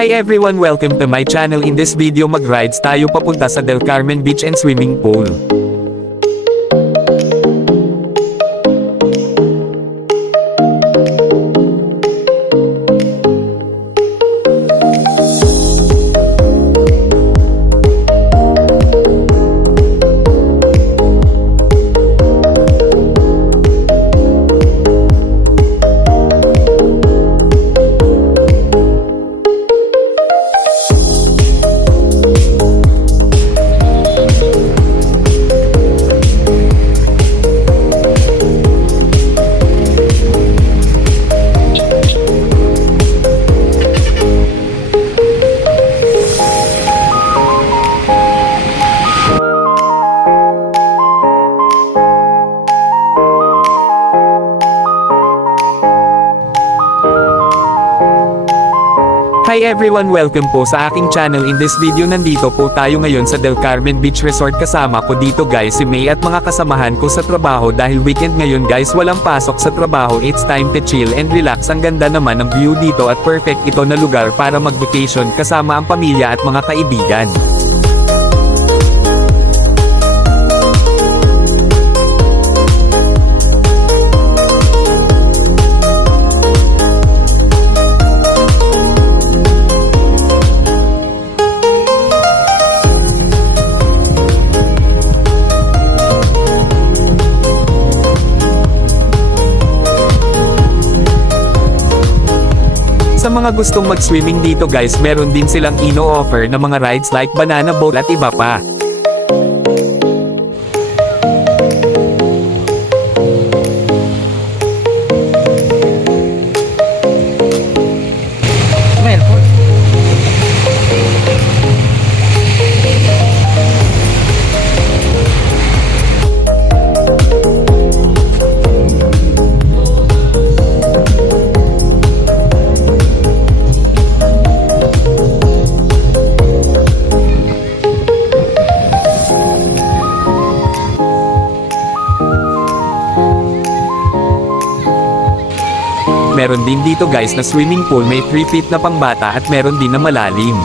Hi everyone, welcome to my channel. In this video mag-rides tayo papunta sa Del Carmen Beach and Swimming Pool. Hi everyone, welcome po sa aking channel. In this video nandito po tayo ngayon sa Del Carmen Beach Resort. Kasama ko dito guys si May at mga kasamahan ko sa trabaho dahil weekend ngayon guys, walang pasok sa trabaho. It's time to chill and relax. Ang ganda naman ng view dito at perfect ito na lugar para mag-vacation kasama ang pamilya at mga kaibigan. Sa mga gustong mag-swimming dito guys, meron din silang ino-offer na mga rides like banana boat at iba pa. Meron din dito guys na swimming pool, may 3 feet na pangbata at meron din na malalim.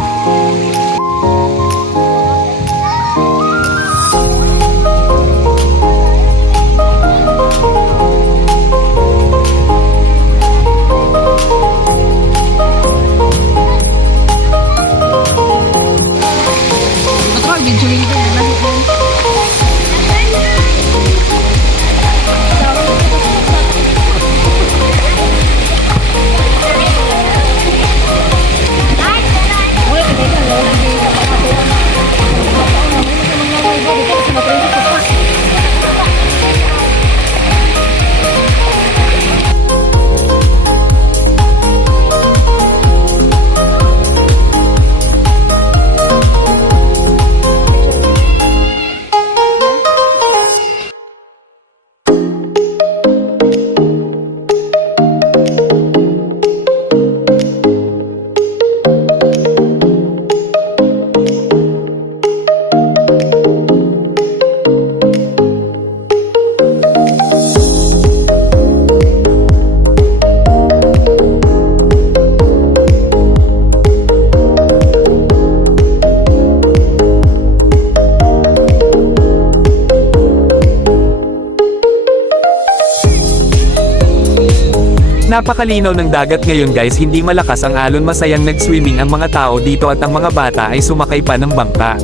Napakalinaw ng dagat ngayon guys, hindi malakas ang alon, masayang nag-swimming ang mga tao dito at ang mga bata ay sumakay pa ng bangka.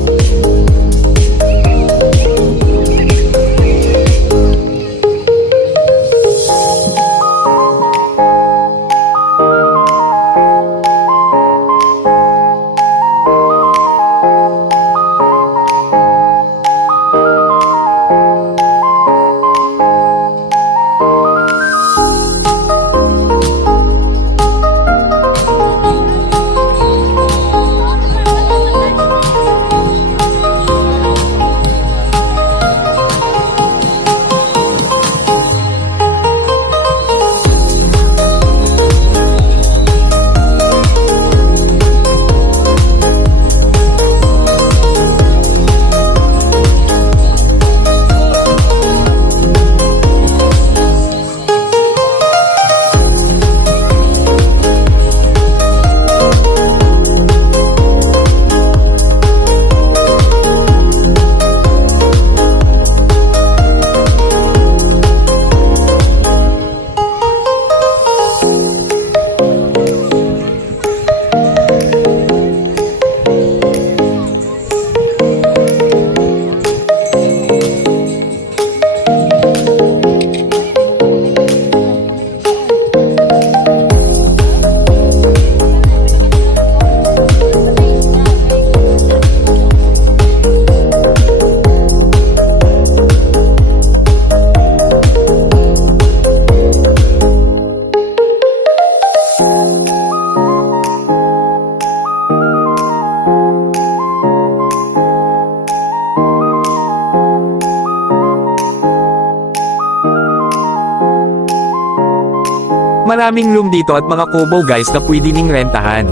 Maraming room dito at mga kubo guys na pwede ning rentahan.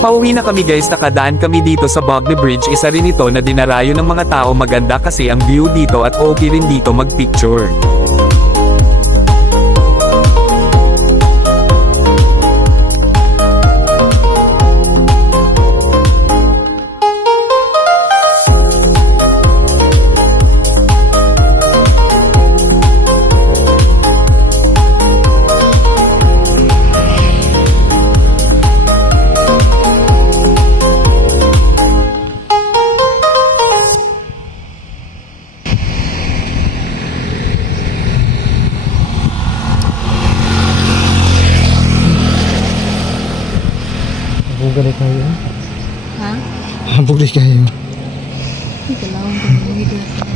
Pauwi na kami guys, nakadaan kami dito sa Bogny Bridge. Isa rin ito na dinarayo ng mga tao, maganda kasi ang view dito at okay rin dito magpicture. Habog kayo. Ha? Habog kayo. Hindi ko lang kung hindi